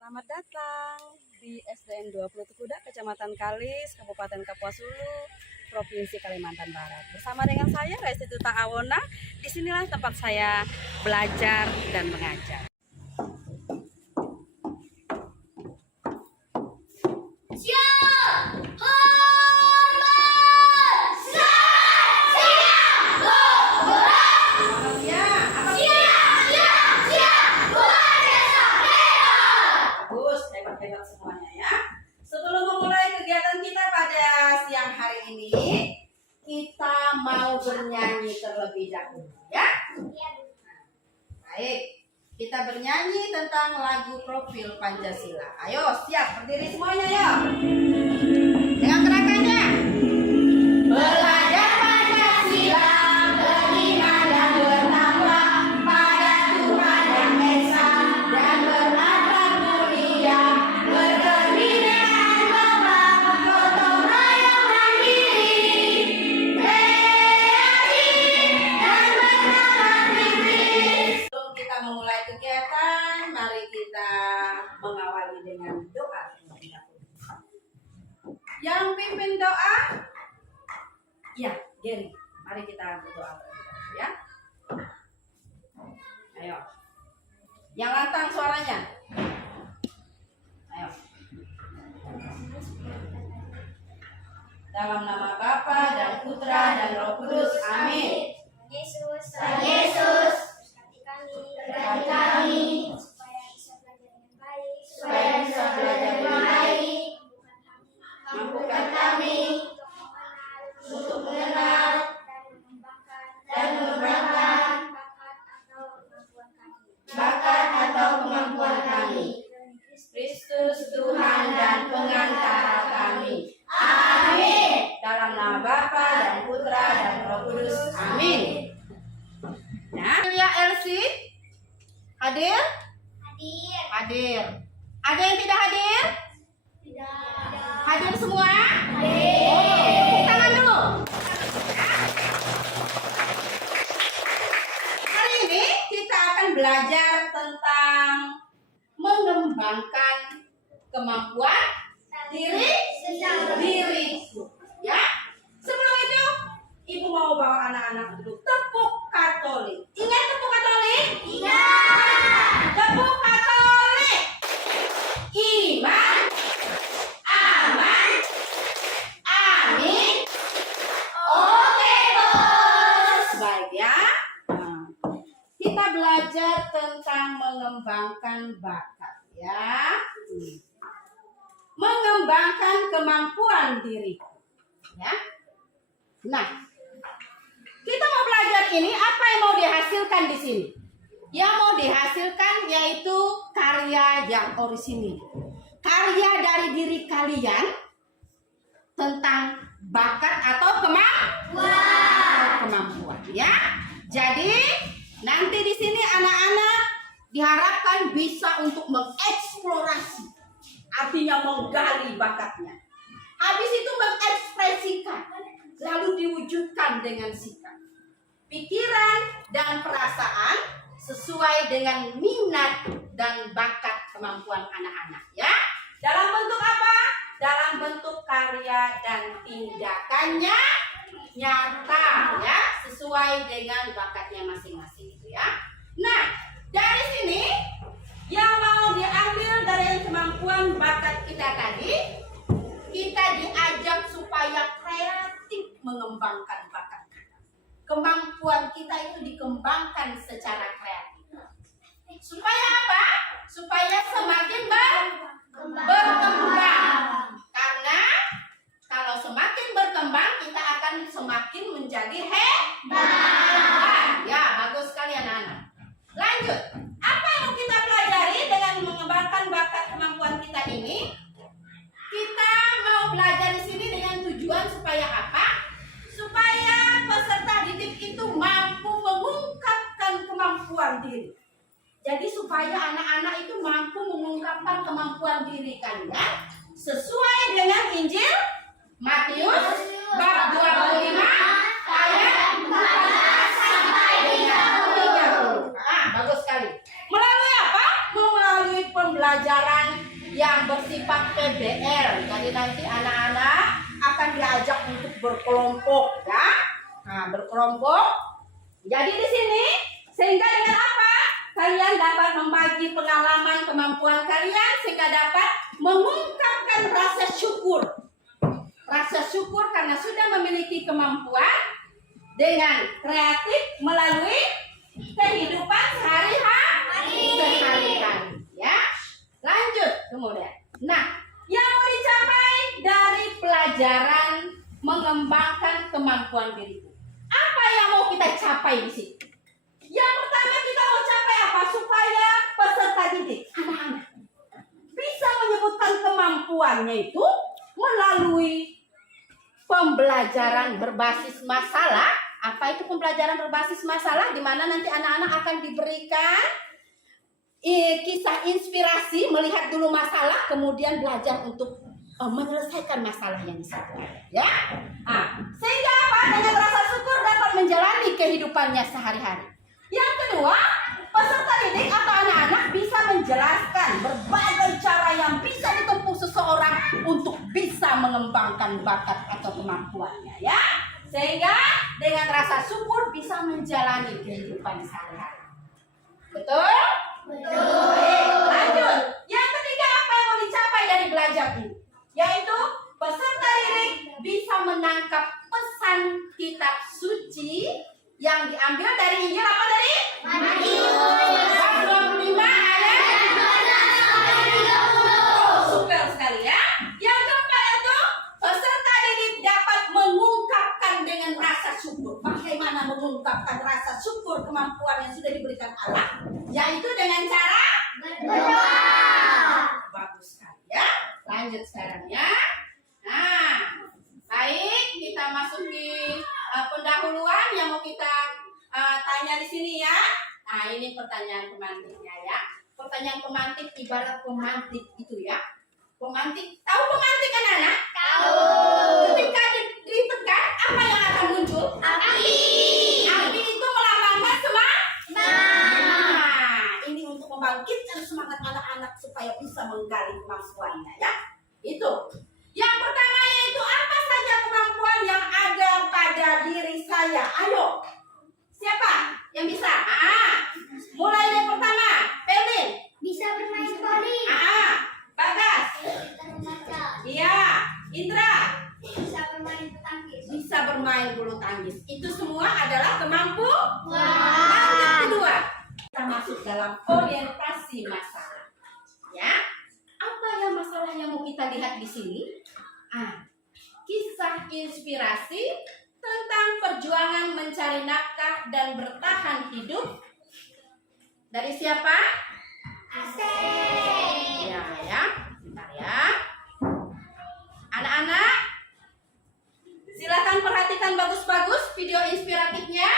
Selamat datang di SDN 20 Kuda, Kecamatan Kalis, Kabupaten Kapuas Hulu, Provinsi Kalimantan Barat. Bersama dengan saya, Restituta Awona. Disinilah tempat saya belajar dan mengajar. Hebat semuanya ya. Sebelum memulai kegiatan kita pada siang hari ini, kita mau bernyanyi terlebih dahulu ya. Baik, kita bernyanyi tentang lagu Profil Pancasila. Ayo, siap, berdiri semuanya ya. Dengan gerakannya. Belajar Pancasila, beriman dan bertakwa pada Tuhan yang Esa dan berakhlak mulia, berkebudayaan global, gotong royong mandiri, kreatif dan bertakwa. Sebelum kita memulai kegiatan, mari kita mengawali dengan doa. Yang pimpin doa, ya, Gary. Mari kita berdoa ya. Ayo. Yang lantang suaranya. Ayo. Dalam nama Bapa dan Putra dan Roh Kudus. Amin. Yesus, Berkati kami, supaya bisa belajar dengan baik, mampukan kami untuk mengenal dan mengembangkan bakat atau kemampuan kami. Kristus Tuhan dan pengantara kami. Amin. Dalam nama Bapa dan Putra dan Roh Kudus. Amin. Nah, ya Elsie, hadir? Hadir. Ada yang tidak hadir? Hadir semua? Tepuk tangan dulu. Hari ini kita akan belajar tentang mengembangkan kemampuan diri. Ya. Sebelum itu, Ibu mau bawa anak-anak duduk tepuk Katolik. Ingat tepuk Katolik? Ingat. Tepuk Katolik. Iman, aman, amin. Oke, bos. Baik ya. Nah, kita belajar tentang mengembangkan bakat ya. Mengembangkan kemampuan diri. Ya. Nah, kita mau belajar ini, apa yang mau dihasilkan di sini? Yang mau dihasilkan yaitu karya yang orisinil. Karya dari diri kalian tentang bakat atau kemampuan ya. Jadi nanti di sini anak-anak diharapkan bisa untuk mengeksplorasi, artinya menggali bakatnya. Habis itu mengekspresikan, lalu diwujudkan dengan sikap, pikiran dan perasaan sesuai dengan minat dan bakat kemampuan anak-anak ya. Dalam bentuk apa? Dalam bentuk karya dan tindakannya nyata ya, sesuai dengan bakatnya masing-masing itu ya. Nah, dari sini yang mau diambil dari kemampuan bakat kita tadi, kita diajak supaya kreatif mengembangkan bakat kita. Kemampuan kita itu dikembangkan secara kreatif. Supaya apa? Supaya semakin berkembang. Karena kalau semakin berkembang, kita akan semakin menjadi hebat. Ya, bagus sekali anak-anak. Lanjut. Apa yang mau kita pelajari dengan mengembangkan bakat kemampuan kita ini? Kita mau belajar di sini dengan tujuan supaya apa? Supaya peserta didik itu mampu mengungkapkan kemampuan diri. Jadi supaya anak-anak itu mampu mengungkapkan kemampuan diri kalian sesuai dengan Injil Matius bab 25 ayat 14 sampai 30. Bagus sekali. Melalui apa? Melalui melalui pembelajaran yang bersifat PBL. Jadi nanti anak-anak akan diajak untuk berkelompok, ya. Nah, berkelompok. Jadi di sini sehingga dengan apa? Kalian dapat membagi pengalaman kemampuan kalian sehingga dapat mengungkapkan rasa syukur. Rasa syukur karena sudah memiliki kemampuan dengan kreatif melalui kehidupan sehari-hari, ya. Lanjut kemudian. Nah, yang mau dicapai dari pelajaran mengembangkan kemampuan diriku. Apa yang mau kita capai di sini? Yang pertama kita mau capai apa? Supaya peserta didik, anak-anak, bisa menyebutkan kemampuannya itu melalui pembelajaran berbasis masalah. Apa itu pembelajaran berbasis masalah? Di mana nanti anak-anak akan diberikan kisah inspirasi, melihat dulu masalah, kemudian belajar untuk menyelesaikan masalah yang disitu, ya. Nah, sehingga apa? Dengan rasa syukur dapat menjalani kehidupannya sehari-hari. Yang kedua, peserta didik atau anak-anak bisa menjelaskan berbagai cara yang bisa ditempuh seseorang untuk bisa mengembangkan bakat atau kemampuannya, ya. Sehingga dengan rasa syukur bisa menjalani kehidupan sehari-hari. Betul? Betul. Baik, lanjut. Yang ketiga, apa yang mau dicapai dari belajar ini? Yaitu peserta didik bisa menangkap pesan kitab suci yang diambil dari Injil apa tadi? Matius 25 ayat 12. Super sekali, ya. Yang keempat itu peserta didik dapat mengungkapkan dengan rasa syukur. Bagaimana mengungkapkan rasa syukur kemampuan yang sudah diberikan Allah? Yaitu dengan cara berdoa. Bagus sekali, ya. Lanjut sekarang, ya. Nah, baik, kita masuk di pendahuluan yang mau kita tanya di sini, ya. Nah, ini pertanyaan pemantiknya, ya. Pertanyaan pemantik ibarat pemantik itu, ya. Pemantik, tahu pemantik anak-anak? Tahu. Ketika ditekan, apa yang akan muncul? Api. Api itu melambangkan semangat. Nah, ini untuk membangkitkan semangat anak-anak supaya bisa menggali kemampuannya, ya. Itu. Yang pertama yaitu apa saja kemampuan yang ada pada diri saya? Ayo. Siapa yang bisa? Mulai dari pertama. Pelin. Bisa bermain voli. Bagas. Membaca. Iya. Indra. Bisa bermain bulu tangkis. Bisa bermain bulu tangkis. Itu semua adalah kemampuan. Wow. Yang kedua, kita masuk dalam orientasi masalah. Ya. Apa yang masalah yang mau kita lihat di sini? Kisah inspirasi tentang perjuangan mencari nafkah dan bertahan hidup dari siapa? Asik. Ya. Bentar, ya. Anak-anak, silakan perhatikan bagus-bagus video inspiratifnya.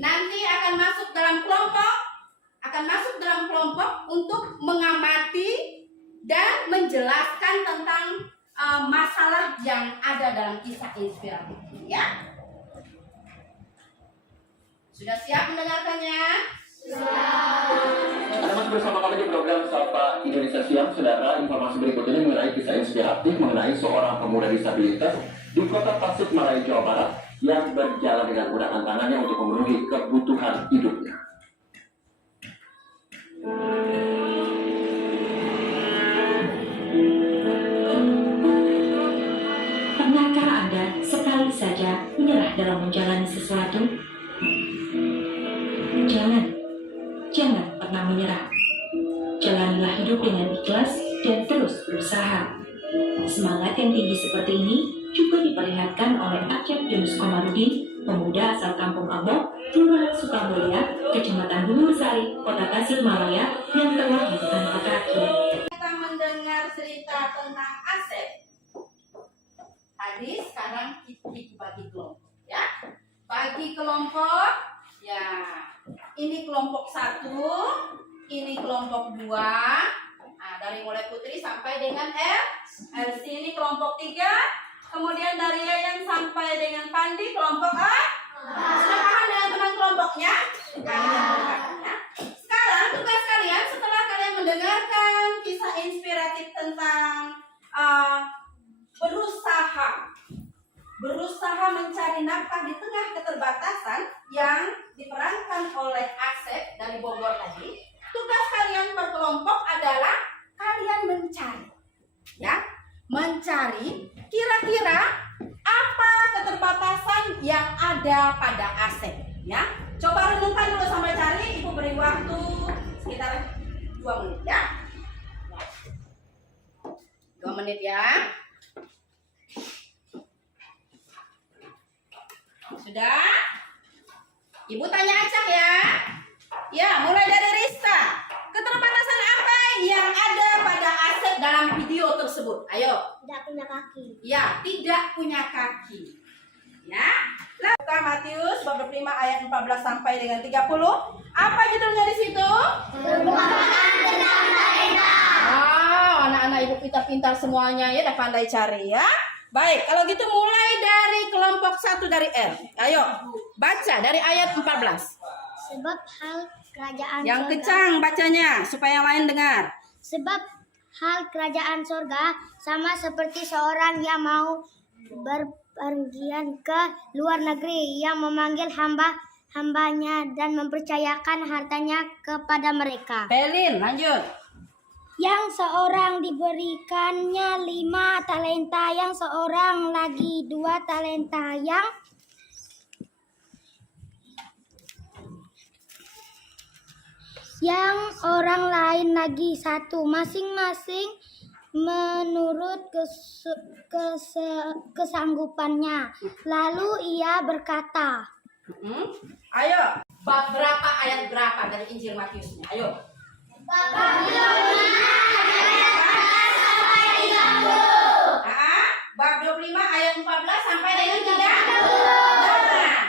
Nanti akan masuk dalam kelompok untuk mengamati dan menjelaskan tentang masalah yang ada dalam kisah inspiratif ini, ya. Sudah siap mendengarkannya? Anda masih bersama kami di program Sapa Indonesia Siang, saudara. Informasi berikut ini mengenai kisah inspiratif mengenai seorang pemuda disabilitas di kota Tasikmalaya, Jawa Barat yang berjalan dengan menggunakan tangannya untuk memenuhi kebutuhan hidupnya. Pernahkah Anda sekali saja menyerah dalam menjalani sesuatu? Jangan pernah menyerah. Jalanilah hidup dengan ikhlas dan terus berusaha. Semangat yang tinggi seperti ini juga diperlihatkan oleh Acep Yunus Komarudin, pemuda asal Kampung Abok, Kelurahan Sukamulya, Kecamatan Bulursari, Kota Tasikmalaya, yang telah ditangkap terakhir. Kita mendengar cerita tentang Asep. Tadi sekarang kita bagi kelompok, ya. Bagi kelompok, ya. Ini kelompok 1, ini kelompok 2. Nah, dari mulai Putri sampai dengan LC ini kelompok 3. Kemudian dari Yayan sampai dengan Pandi kelompok A. Sudah paham dengan teman kelompoknya? Kalian berkatanya. Sekarang tugas kalian setelah kalian mendengarkan mencari nafkah di tengah keterbatasan yang diperankan oleh Asep dari Bogor tadi, tugas kalian berkelompok adalah kalian mencari, ya, mencari kira-kira apa keterbatasan yang ada pada Asep, ya. Coba renungkan dulu sampai cari. Ibu beri waktu sekitar 2 menit, ya. 2 menit, ya. Sudah? Ibu tanya acak, ya. Ya, mulai dari Rista. Keterbatasan apa yang ada pada Asep dalam video tersebut? Ayo. Tidak punya kaki. Ya, tidak punya kaki. Ya. Lalu Matius bab 5 ayat 14 sampai dengan 30. Apa judulnya di situ? Perumpamaan tentang talenta. Wow, anak-anak ibu kita pintar semuanya ya, udah pandai cari ya. Baik, kalau gitu mulai dari kelompok 1 dari R. Ayo, baca dari ayat 14. Sebab hal kerajaan Yang sorga- kencang bacanya supaya yang lain dengar. Sebab hal kerajaan sorga sama seperti seorang yang mau berpergian ke luar negeri, yang memanggil hambanya dan mempercayakan hartanya kepada mereka. Pelin, lanjut. Yang seorang diberikannya 5 talenta, yang seorang lagi 2 talenta, yang orang lain lagi 1, masing-masing menurut kesanggupannya. Lalu ia berkata, Ayo, bab berapa ayat berapa dari Injil Matiusnya? Ayo. Bab 25 ayat 14 sampai dengan 30. Nah,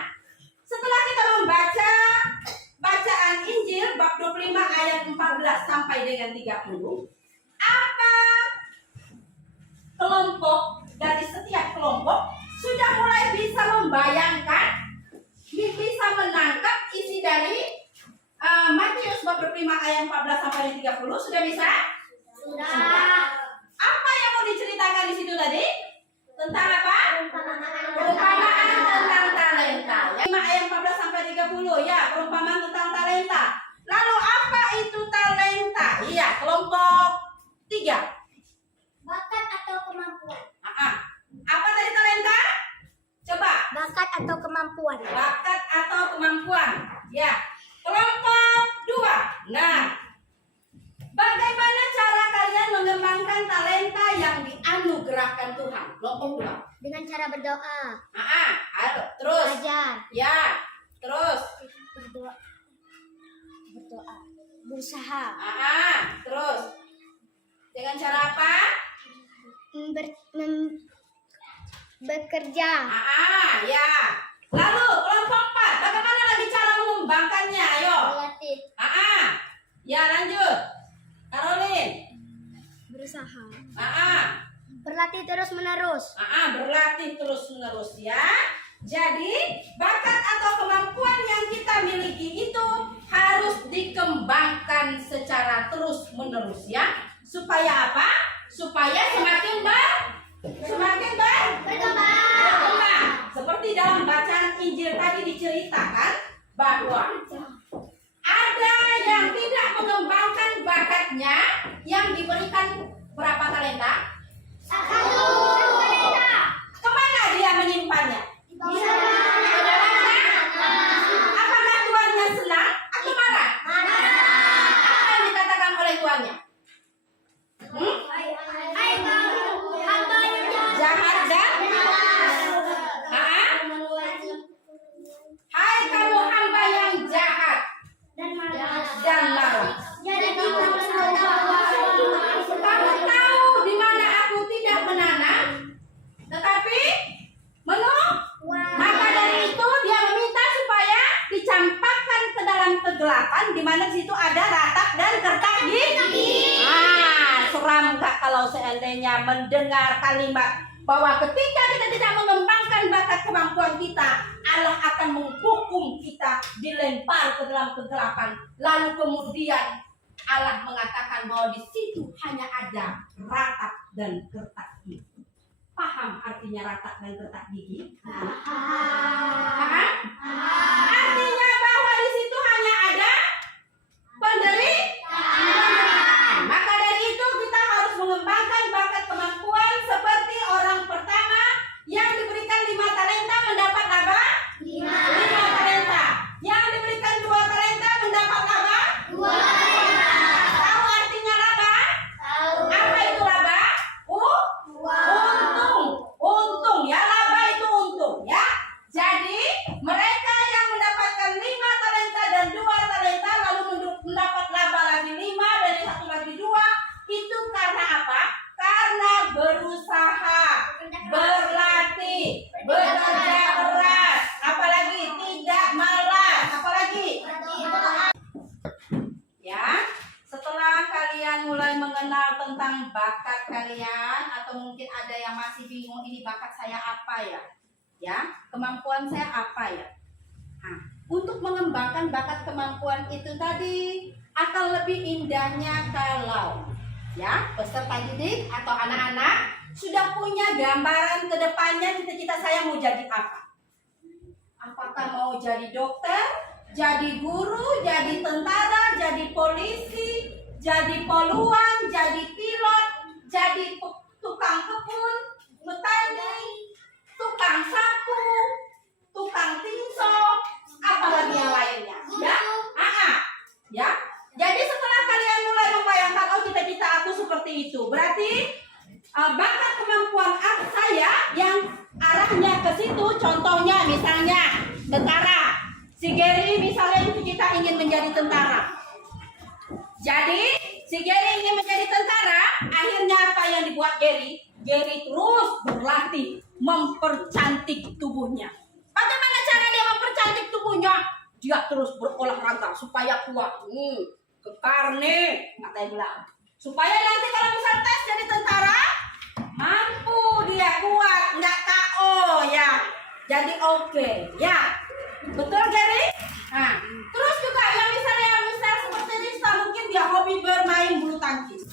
setelah kita membaca bacaan Injil bab 25 ayat 14 sampai dengan 30, apa kelompok dari setiap kelompok sudah mulai bisa membayangkan, bisa menangkap isi dari Matius bab 25 ayat 14 sampai 30? Sudah bisa? Sudah. Apa yang mau diceritakan di situ tadi? Tentang apa? Perumpamaan tentang talenta. 5 ayat 14 sampai 30 ya, perumpamaan tentang talenta. Lalu apa itu talenta? Iya, kelompok 3. bakat atau kemampuan. Apa tadi talenta? Coba. Bakat atau kemampuan. Bakat atau kemampuan. Ya. Kelompok 2. Nah, bagaimana cara kalian mengembangkan talenta yang dianugerahkan Tuhan? Kelompok 2. Dengan cara berdoa, Ayo, terus. belajar, Ya, terus. berdoa, berusaha, Terus. Dengan cara apa? bekerja, Ya. Lalu kelompok 4. Bagaimana lagi cara mengembangkannya? Ayo. berlatih, Ya, lanjut. Caroline. berusaha, Berlatih terus menerus ya. Jadi bakat atau kemampuan yang kita miliki itu harus dikembangkan secara terus menerus ya. Supaya apa? Supaya semakin berkembang. Seperti dalam bacaan Injil tadi diceritakan bahwa ada yang tidak mengembangkan bakatnya, yang diberikan berapa talenta? 1 talenta. Kemana dia menyimpannya? Apakah tuannya senang atau marah? Apa yang dikatakan oleh tuannya? Jahat dan hai kamu hamba yang jahat dan malas. Kamu tahu di mana aku tidak menanam, tetapi menurut maka dari itu dia meminta supaya dicampakkan ke dalam kegelapan, di mana di situ ada ratap dan kertas gigi. Seram Kak kalau seandainya mendengar kalimat bahwa ketika kita tidak mengembangkan bakat kemampuan kita, Allah akan menghukum kita, dilempar ke dalam kegelapan. Lalu kemudian Allah mengatakan bahwa di situ hanya ada ratap dan kertas gigi. Paham artinya rata dan retak gigi? Paham? Artinya bahwa di situ hanya ada penderitaan. Maka dari itu kita harus mengembangkan bakat kemampuan seperti orang pertama yang diberikan 5 talenta mendapat apa? 5 talenta. Yang diberikan 2 talenta mendapat apa? 2 talenta. Tahu artinya laba? Tahu. Apa itu laba? Untung ya, laba itu untung ya. Jadi mereka yang mendapatkan 5 talenta dan 2 talenta lalu mendapat laba lagi 5 dan 1 lagi 2, itu karena apa? Karena berusaha, berlatih, bekerja keras, apalagi tidak malas, apalagi ya. Setelah kalian mulai mengenal tentang bakat kalian, atau mungkin ada yang masih bingung, ini bakat saya apa ya? Ya, kemampuan saya apa ya? Nah, untuk mengembangkan bakat kemampuan itu tadi akan lebih indahnya kalau ya peserta didik atau anak-anak sudah punya gambaran ke depannya cita-cita saya mau jadi apa? Apakah mau jadi dokter, jadi guru, jadi tentara, jadi polisi, jadi poluan, jadi pilot, jadi tukang kebun, petani, tukang sapu, tukang tinso, apalagi yang lainnya, ya? Ya. Jadi setelah kalian mulai membayangkan, oh cita-cita aku seperti itu, berarti bakat kemampuan saya yang arahnya ke situ. Contohnya misalnya tentara. Si Gary misalnya cita ingin menjadi tentara. Jadi si Gary ingin menjadi tentara, akhirnya apa yang dibuat Gary? Gary terus berlatih mempercantik tubuhnya. Bagaimana cara dia mempercantik tubuhnya? Dia terus berolahraga supaya kuat. Kekar nih, katanya bilang. Supaya nanti kalau misal tes jadi tentara, mampu dia kuat, nggak KO ya. Jadi oke, ya. Betul Gary? Nah, terus juga yang misal seperti Rista, mungkin dia hobi bermain bulu tangkis.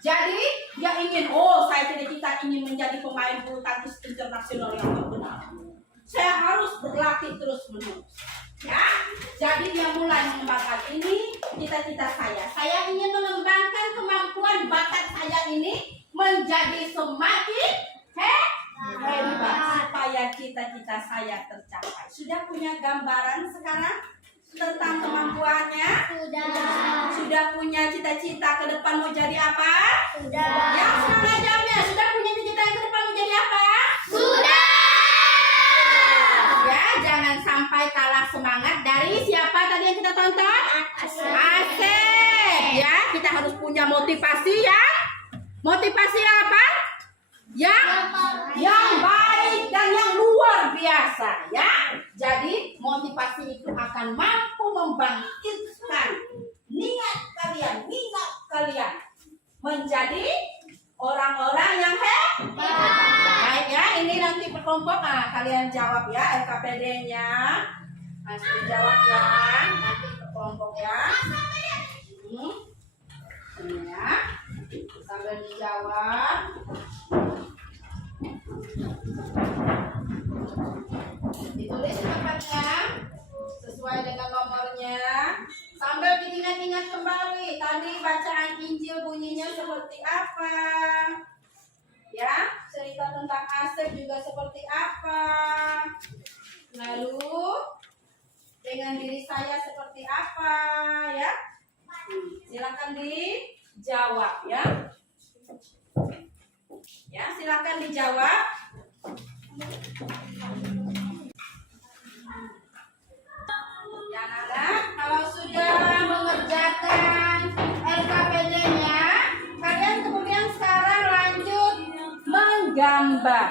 Jadi dia ingin, saya cita-cita ingin menjadi pemain bulu tangkis internasional yang terkenal. Saya harus berlatih terus menerus. Ya, jadi dia mulai mengembangkan ini cita-cita saya. Saya ingin mengembangkan kemampuan bakat saya ini menjadi semakin hebat supaya cita-cita saya tercapai. Sudah punya gambaran sekarang tentang kemampuannya? Sudah punya cita-cita ke depan mau jadi apa? Sudah. Yang semangat jawabnya, sudah punya cita-cita ke depan mau jadi apa? Sudah. Ya, jangan sampai kalah semangat dari siapa tadi yang kita tonton? Asep. Ya, kita harus punya motivasi ya. Motivasi apa? Yang baik dan yang luar biasa ya. Jadi motivasi itu akan mampu membangkitkan minat kalian menjadi orang-orang yang hebat. Baik ya, ini nanti berkelompok. Kalian jawab ya LKPD-nya. Nanti dijawab ya, nanti berkelompok ya. Ini ya, sambil dijawab. Ditulis tempatnya sesuai dengan nomornya. Sambil diingat-ingat kembali tadi bacaan Injil bunyinya seperti apa. Ya, cerita tentang Asep juga seperti apa. Lalu dengan diri saya seperti apa ya. Silakan dijawab ya. Ya, silakan dijawab. Yang ada, kalau sudah mengerjakan LKPD-nya, kalian kemudian sekarang lanjut menggambar.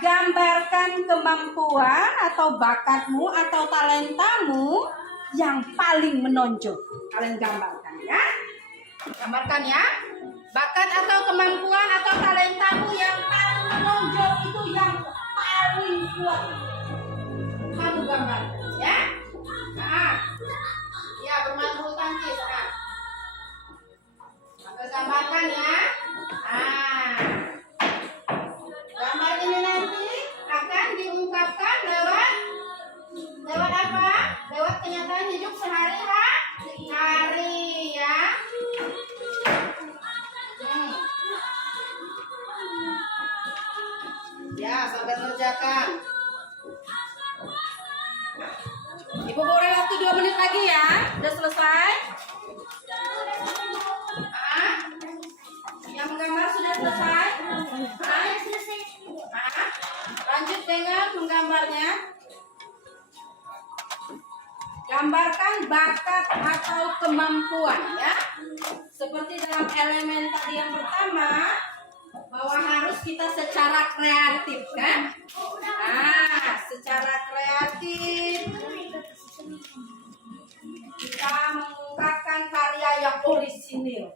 Gambarkan kemampuan atau bakatmu atau talentamu yang paling menonjol. Kalian gambarkan ya. Gambarkan ya. Bakat atau kemampuan atau talentamu yang paling menonjol itu yang paling kuat. Kamu gambarkan ya. Ya, bermain bulu tangkis. Sambil gambarkan ya. Yang menggambar sudah selesai? Lanjut dengan menggambarnya. Gambarkan bakat atau kemampuan ya. Seperti dalam elemen tadi yang pertama, bahwa harus kita secara kreatif kan? Secara kreatif kita mengungkapkan karya yang orisinil.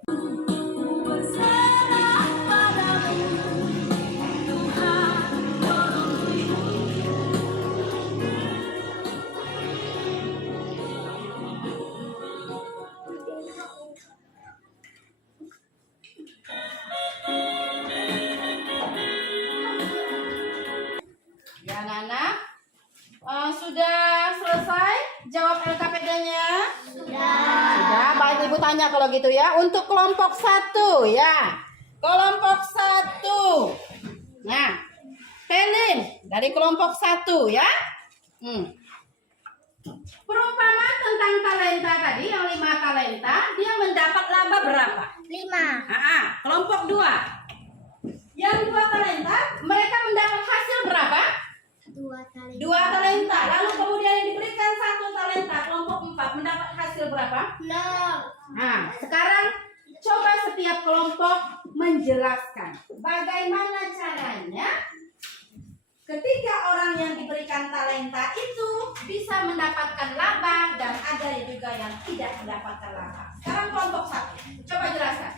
Ya, anak-anak, sudah selesai jawab LKPD-nya? Sudah, baik Ibu tanya kalau gitu ya. Untuk kelompok 1 ya. Kelompok 1. Nah, Helin dari kelompok 1 ya. Perumpamaan tentang talenta tadi, yang 5 talenta, dia mendapat laba berapa? 5. Kelompok 2. Yang 2 talenta, mereka mendapat hasil berapa? 2 talenta. Lalu kemudian yang diberikan 1 talenta, kelompok 4 mendapat hasil berapa? 0. Nah, sekarang coba setiap kelompok menjelaskan bagaimana caranya ketika orang yang diberikan talenta itu bisa mendapatkan laba dan ada juga yang tidak mendapatkan laba. Sekarang kelompok 1, coba jelaskan.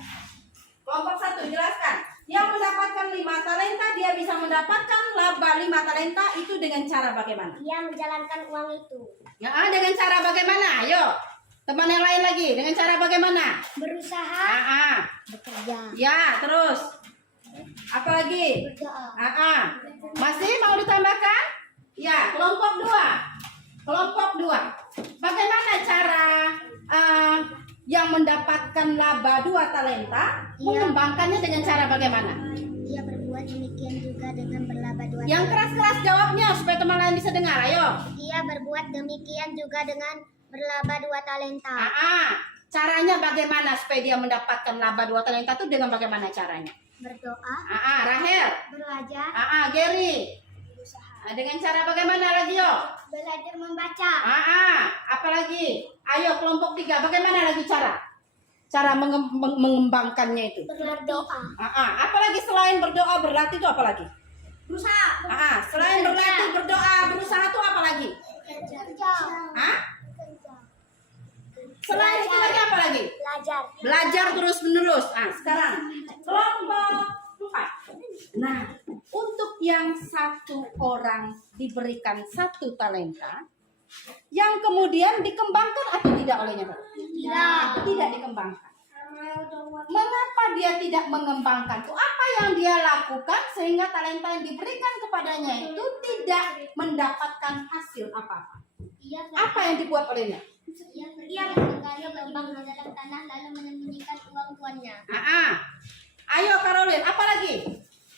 Kelompok 1 jelaskan. Yang mendapatkan 5 talenta, dia bisa mendapatkan laba 5 talenta itu dengan cara bagaimana? Dia menjalankan uang itu. Ya, dengan cara bagaimana? Ayo, teman yang lain lagi. Dengan cara bagaimana? Berusaha. Bekerja. Ya, terus. Apa lagi? Berdoa. Masih mau ditambahkan? Ya, kelompok 2. Kelompok 2. Bagaimana cara yang mendapatkan laba 2 talenta mengembangkannya dengan cara bagaimana? Ia berbuat demikian juga dengan berlaba 2 talenta. Yang keras-keras jawabnya supaya teman lain bisa dengar. Ayo. Ia berbuat demikian juga dengan berlaba 2 talenta. Caranya bagaimana supaya dia mendapatkan laba 2 talenta itu dengan bagaimana caranya? Berdoa. Rahel. Belajar. Gary. Dengan cara bagaimana lagi yo? Belajar membaca. Apalagi? Ayo kelompok 3. Bagaimana lagi cara? Cara mengembangkannya itu? Berdoa. Apalagi selain berdoa berlatih itu apalagi? Berusaha. Selain berlatih berdoa berusaha itu apalagi? Kerja. Selain itu lagi apa lagi? Belajar. Belajar terus menerus. Sekarang kelompok 4. Nah, untuk yang 1 orang diberikan 1 talenta, yang kemudian dikembangkan atau tidak olehnya? Tidak dikembangkan. Mengapa dia tidak mengembangkan? Itu apa yang dia lakukan sehingga talenta yang diberikan kepadanya itu tidak mendapatkan hasil apa-apa? Apa yang dibuat olehnya? Ia menggali lubang di dalam tanah lalu menyembunyikan uang tuannya. Ayo Caroline, apa lagi?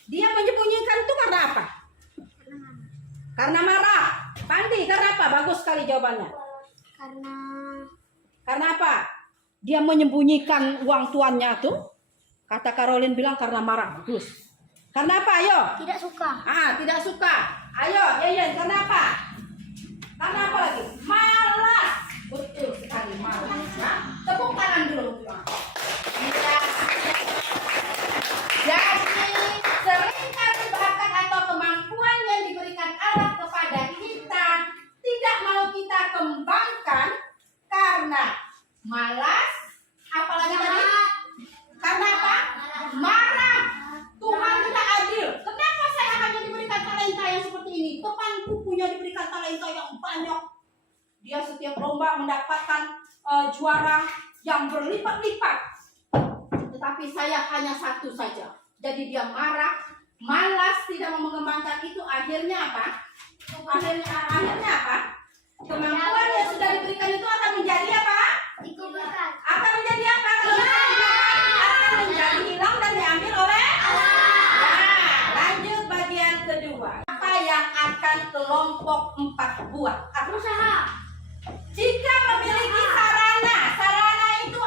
Dia menyembunyikan itu karena apa? Karena marah. Pandi, karena apa? Bagus sekali jawabannya. Karena apa? Dia menyembunyikan uang tuannya tuh. Kata Caroline bilang karena marah. Bagus. Karena apa? Ayo. Tidak suka. Tidak suka. Ayo, Yeyen, karena apa? Karena apa lagi? Malas. Betul sekali, malas. Tepuk tangan dulu. Ya. Jadi seringkali bakat atau kemampuan yang diberikan Allah kepada kita tidak mau kita kembangkan karena malas, apalagi tadi? Karena apa? Marah. Tuhan tidak adil. Kenapa saya hanya diberikan talenta yang seperti ini? Temanku punya diberikan talenta yang banyak. Dia setiap lomba mendapatkan juara yang berlipat-lipat. Tetapi saya hanya 1 saja. Jadi dia marah, malas, tidak mau mengembangkan itu. Akhirnya apa? Akhirnya apa? Kemampuan yang sudah diberikan itu akan menjadi apa? Dikuburkan. Akan menjadi apa? Akan menjadi hilang dan diambil oleh Allah. Lanjut bagian kedua. Apa yang akan kelompok 4 buat? Berusaha. Jika memiliki sarana itu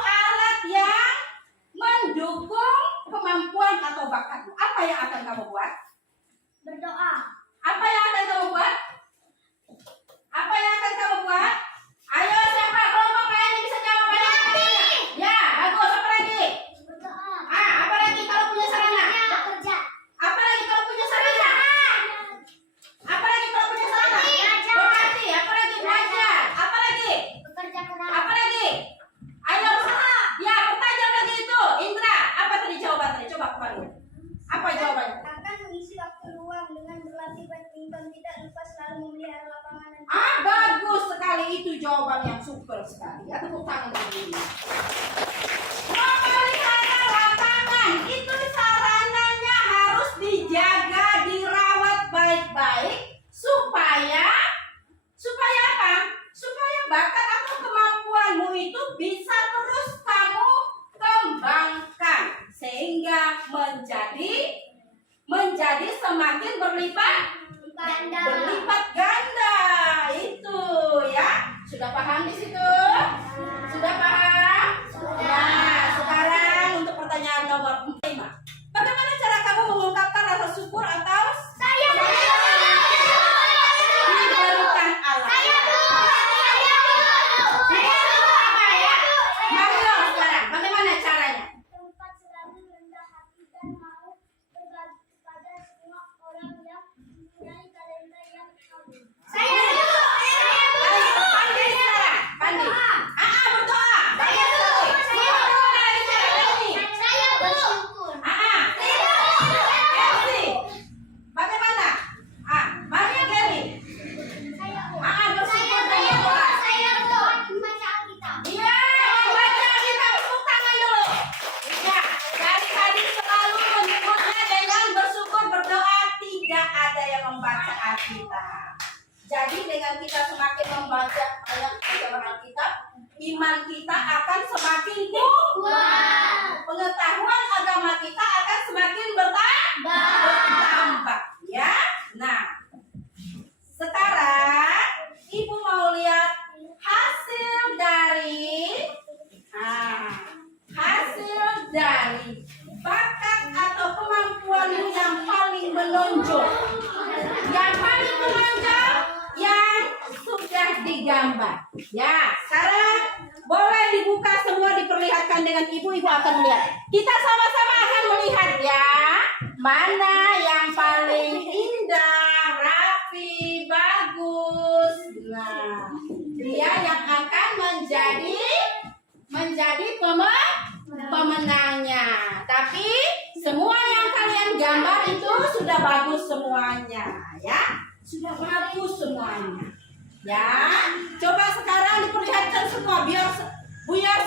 badminton, tidak lupa selalu memelihara lapangan dan Bagus sekali, itu jawaban yang super sekali. Ya, tepuk tangan dulu. Memelihara lapangan itu sarananya harus dijaga, dirawat baik-baik supaya apa? Supaya bakat atau kemampuanmu itu bisa terus kamu kembangkan sehingga menjadi semakin berlipat ganda. Itu ya. Sudah paham di situ? Sudah paham? Nah, sekarang untuk pertanyaan nomor 5. Bagaimana cara kamu mengungkapkan rasa syukur atau diberikan Allah? Mario sekarang, bagaimana caranya? tempat selalu rendah hati dan mau berbagi kepada semua orang yang mempunyai talenta yang sama. Ayo, Pandi sekarang. Pandi. Berdoa. Bersyukur. Elsie. Bagaimana? Maria Gary. Bersyukur dan berdoa. Membaca Alkitab. Iya, membaca kita tepuk tangan dulu. Ya, dari tadi selalu menyebutnya dengan bersyukur, berdoa, tidak ada yang membaca Alkitab. Jadi dengan kita semakin membaca banyak Alkitab, iman kita akan semakin kuat. Pengetahuan agama kita akan semakin bertambah. Ya, nah sekarang ibu mau lihat hasil dari bakat atau kemampuanmu yang paling menonjol. Yang paling menonjol yang sudah digambar. Ya, sekarang boleh dibuka semua, diperlihatkan dengan ibu akan melihat. Kita sama-sama akan melihat ya. Mana yang paling indah, rapi, bagus. Nah, dia yang akan menjadi pemenangnya. Tapi semua yang kalian gambar itu sudah bagus semuanya, ya. Sudah bagus semuanya. Ya. Coba sekarang diperlihatkan semua biar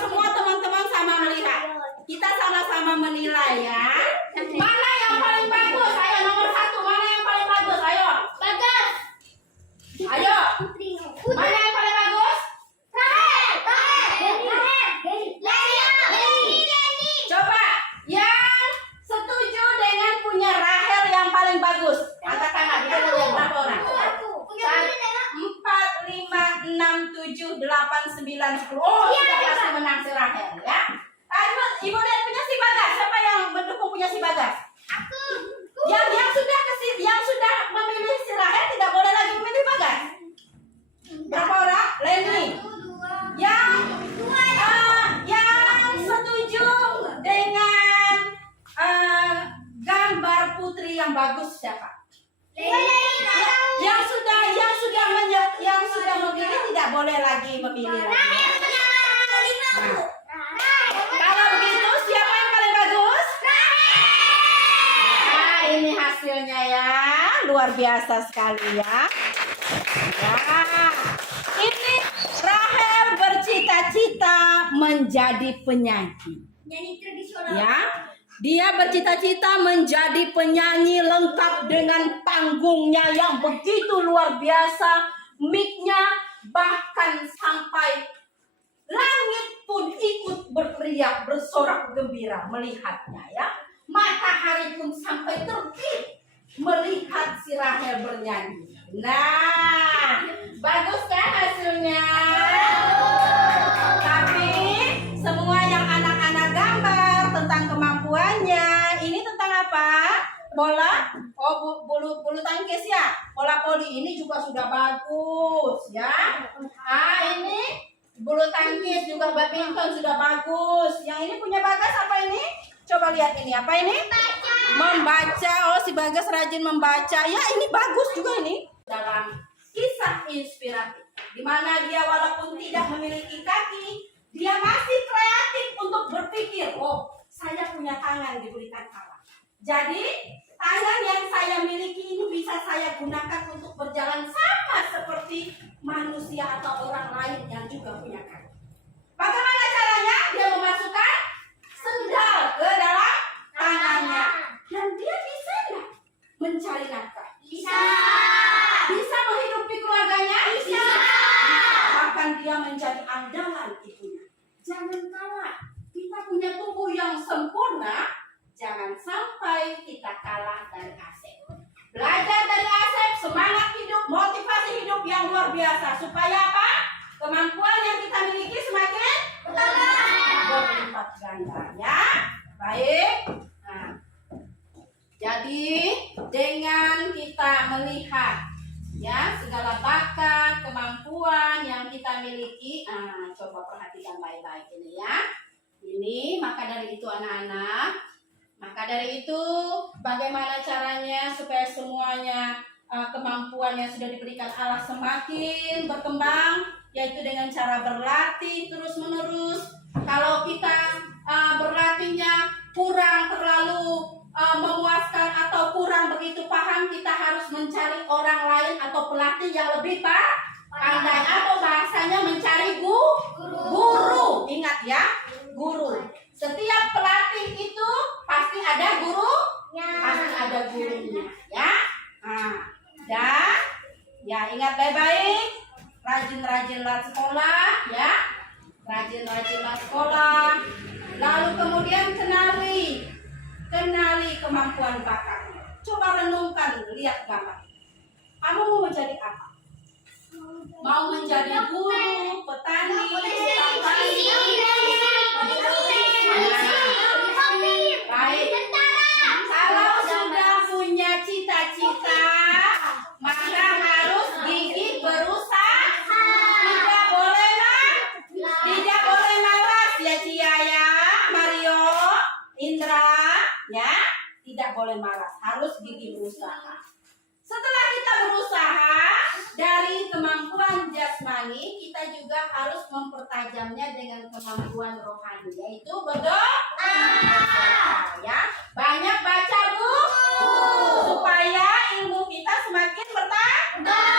semua teman-teman sama melihat. Kita sama-sama menilai ya. Mana yang paling bagus? Ayo nomor 1, mana yang paling bagus? Ayo. Bagas. Ayo. Mana yang paling bagus? Coba yang setuju dengan punya Rahel yang paling bagus. Angkat tangan. Kita lihat berapa orang? 4, 5, 6, 7, 8, 9, 10. Oh, sudah pasti menang si Rahel ya. Ibu lihat punya si Bagas. Siapa yang mendukung punya si Bagas? Yang sudah memilih si Rahel tidak boleh lagi memilih Bagas. Berapa orang? Leni. Yang setuju dengan gambar putri yang bagus siapa? Yang sudah memilih tidak boleh lagi memilih lagi. Kalau begitu siapa yang paling bagus? Nah, ini hasilnya ya, luar biasa sekali ya. Ini Rahel bercita-cita menjadi penyanyi. Nyanyi tradisional. Ya, dia bercita-cita menjadi penyanyi lengkap dengan panggungnya yang begitu luar biasa, mic-nya bahkan sampai langit pun ikut berteriak, bersorak gembira melihatnya ya. Matahari pun sampai terbit melihat si Rahel bernyanyi. Nah, bagus kan hasilnya? Tapi semua yang anak-anak gambar tentang kemampuannya, ini tentang apa? Bola, bulu tangkis ya. Bola voli ini juga sudah bagus ya. Ini bulu tangkis juga, badminton sudah bagus. Yang ini punya Bagas apa ini? Coba lihat ini, apa ini? Membaca. Oh, si Bagas rajin membaca. Ya, ini bagus juga ini. Dalam kisah inspiratif, di mana dia walaupun tidak memiliki kaki, dia masih kreatif untuk berpikir, oh, saya punya tangan diberikan Allah. Jadi tangan yang saya miliki ini bisa saya gunakan untuk berjalan sama seperti manusia atau orang lain yang juga punya kaki. Bagaimana caranya? Dia memasukkan sendal ke dalam tangannya. Dan dia bisa nggak mencari nafkah? Bisa. Bisa menghidupi keluarganya? Bisa. Bahkan dia menjadi andalan ibunya. Jangan kalah. Kita punya tubuh yang sempurna. Jangan sampai kita kalah dari Asep. Belajar dari Asep, semangat hidup, motivasi hidup yang luar biasa. Supaya apa? Kemampuan yang kita miliki semakin berlipat ganda. Ya, baik. Nah, jadi dengan kita melihat ya segala bakat, kemampuan yang kita miliki, coba perhatikan baik-baik ini ya. Ini maka dari itu anak-anak, maka dari itu bagaimana caranya supaya semuanya kemampuan yang sudah diberikan Allah semakin berkembang, yaitu dengan cara berlatih terus-menerus. Kalau kita berlatihnya kurang terlalu memuaskan atau kurang begitu paham, kita harus mencari orang lain atau pelatih yang lebih pandai, atau bahasanya mencari guru. Ingat ya, guru. Setiap pelatih itu pasti ada gurunya ya. Dan ya ingat baik-baik, rajin-rajinlah sekolah ya, rajin-rajinlah sekolah. Lalu kemudian kenali kemampuan bakatmu. Coba renungkan, lihat gambar. Kamu mau menjadi apa? Mau menjadi guru, petani, baik. Kalau sudah punya cita-cita, maka harus gigih berusaha. Tidak boleh malas ya Cia ya, Mario, Indra ya. Tidak boleh malas, harus gigih berusaha. Setelah kita berusaha, dari kemampuan jasmani, kita juga harus mempertajamnya dengan kemampuan rohani, yaitu berdoa. Ya, banyak baca buku supaya ilmu kita semakin bertambah.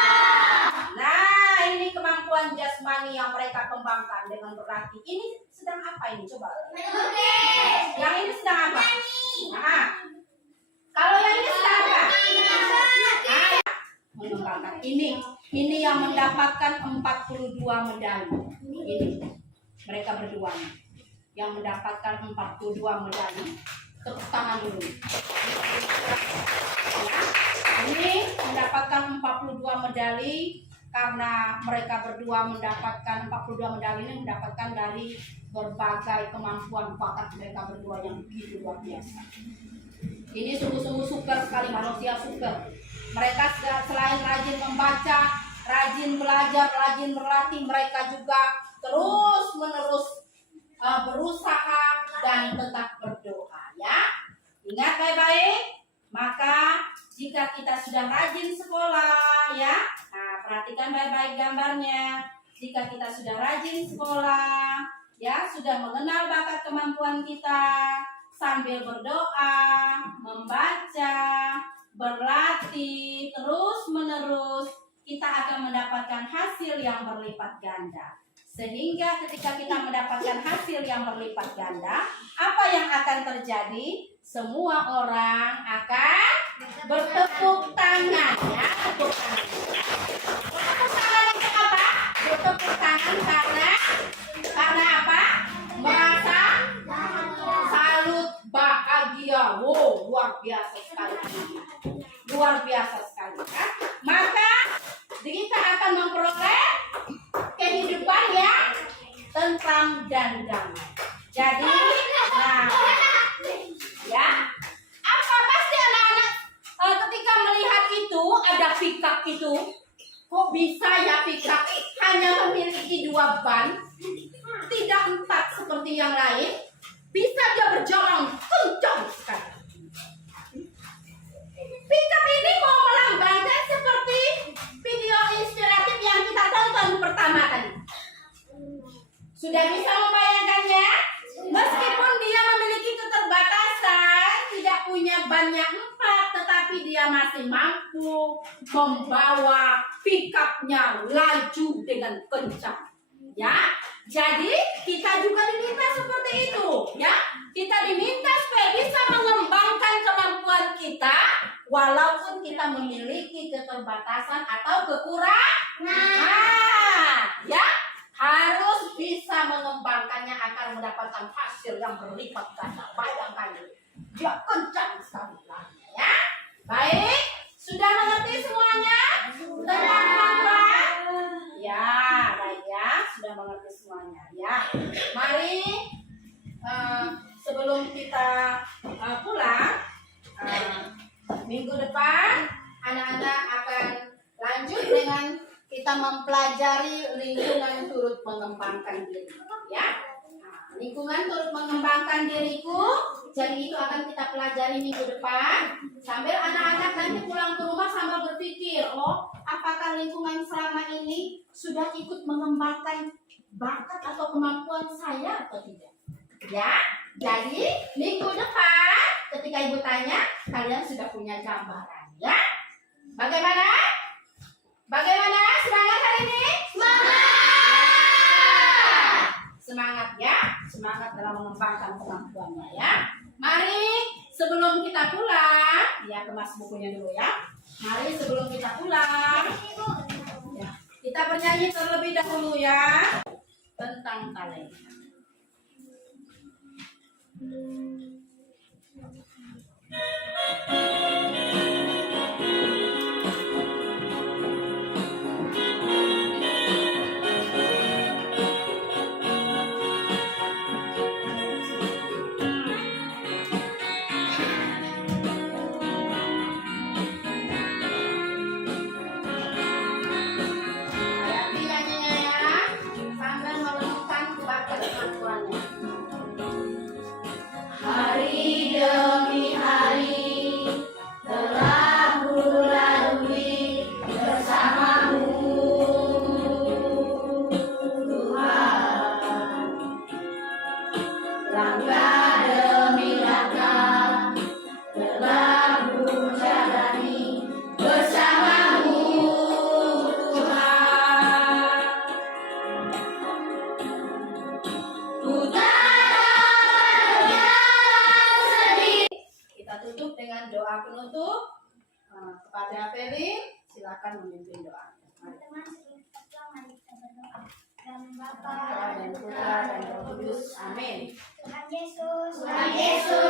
Nah, ini kemampuan jasmani yang mereka kembangkan dengan berlatih. Ini sedang apa ini? Coba. Yang ini sedang apa? Nah, kalau yang ini sedang apa? Mengembangkan ini yang mendapatkan 42 medali. Ini mereka berdua yang mendapatkan 42 medali. Tepuk tangan dulu. Ini mendapatkan 42 medali karena mereka berdua mendapatkan 42 medali ini mendapatkan dari berbagai kemampuan bakat mereka berdua yang begitu luar biasa. Ini sungguh-sungguh super sekali, manusia super. Mereka selain rajin membaca, rajin belajar, rajin berlatih, mereka juga terus-menerus berusaha dan tetap berdoa ya. Ingat baik-baik, maka jika kita sudah rajin sekolah ya, nah perhatikan baik-baik gambarnya. Jika kita sudah rajin sekolah ya, sudah mengenal bakat kemampuan kita, sambil berdoa, membaca, berlatih terus-menerus, kita akan mendapatkan hasil yang berlipat ganda. Sehingga ketika kita mendapatkan hasil yang berlipat ganda, apa yang akan terjadi? Semua orang akan bertepuk tangan ya, tepuk tangan. Bertepuk tangan untuk apa? Bertepuk tangan karena apa? Merasa salut, bahagia. Wow, luar biasa sekali. Luar biasa sekali kan? Maka kita akan memperoleh kehidupan yang tentram dan damai. Jadi, nah, ya, apa pasti anak-anak ketika melihat itu ada pickup itu, kok bisa ya pickup hanya memiliki 2 ban, tidak 4 seperti yang lain, bisa dia berjalan kencang sekali. Pickup ini mau melambangkan seperti video inspiratif yang kita tonton pertama tadi. Sudah bisa membayangkannya? Meskipun dia memiliki keterbatasan, tidak punya ban yang 4, tapi dia masih mampu membawa pick-up-nya laju dengan kencang. Ya, jadi kita juga diminta seperti itu, ya. Kita diminta supaya bisa mengembangkan kemampuan kita, walaupun kita memiliki keterbatasan atau kekurangan. Nah, ya, harus bisa mengembangkannya agar mendapatkan hasil yang berlipat ganda. Bayangkan, dia kencang sekali larinya, ya. Baik, sudah mengerti semuanya tentang kemampuan? Ya, baik ya, sudah mengerti semuanya. Ya, mari sebelum kita pulang, minggu depan anak-anak akan lanjut dengan kita mempelajari lingkungan turut mengembangkan diri. Ya, nah, lingkungan turut mengembangkan diriku. Jadi itu akan kita pelajari minggu depan. Sambil anak-anak nanti pulang ke rumah sambil berpikir, oh, apakah lingkungan selama ini sudah ikut mengembangkan bakat atau kemampuan saya atau tidak? Ya, jadi minggu depan ketika ibu tanya, kalian sudah punya gambaran, ya? Bagaimana? Bagaimana? Semangat hari ini? Semangat! Semangat ya, semangat dalam mengembangkan kemampuannya ya. Mari sebelum kita pulang, ya kemas bukunya dulu ya. Mari sebelum kita pulang, ya, kita bernyanyi terlebih dahulu ya tentang talenta. Hayati nyanyinya ya, sambil menemukan bakat kemampuannya. Hari demi hari telah kulalui bersamamu, Tuhan. Langkah demi langkah telah kujalani bersamamu, Tuhan. Kita tutup dengan doa penutup. Kepada Felin, silakan memimpin doa. Teman-teman, sebelum kita pulang, mari kita berdoa. Dalam Bapa dan Putra dan Roh Kudus. Amin. Tuhan Yesus. Tuhan Yesus.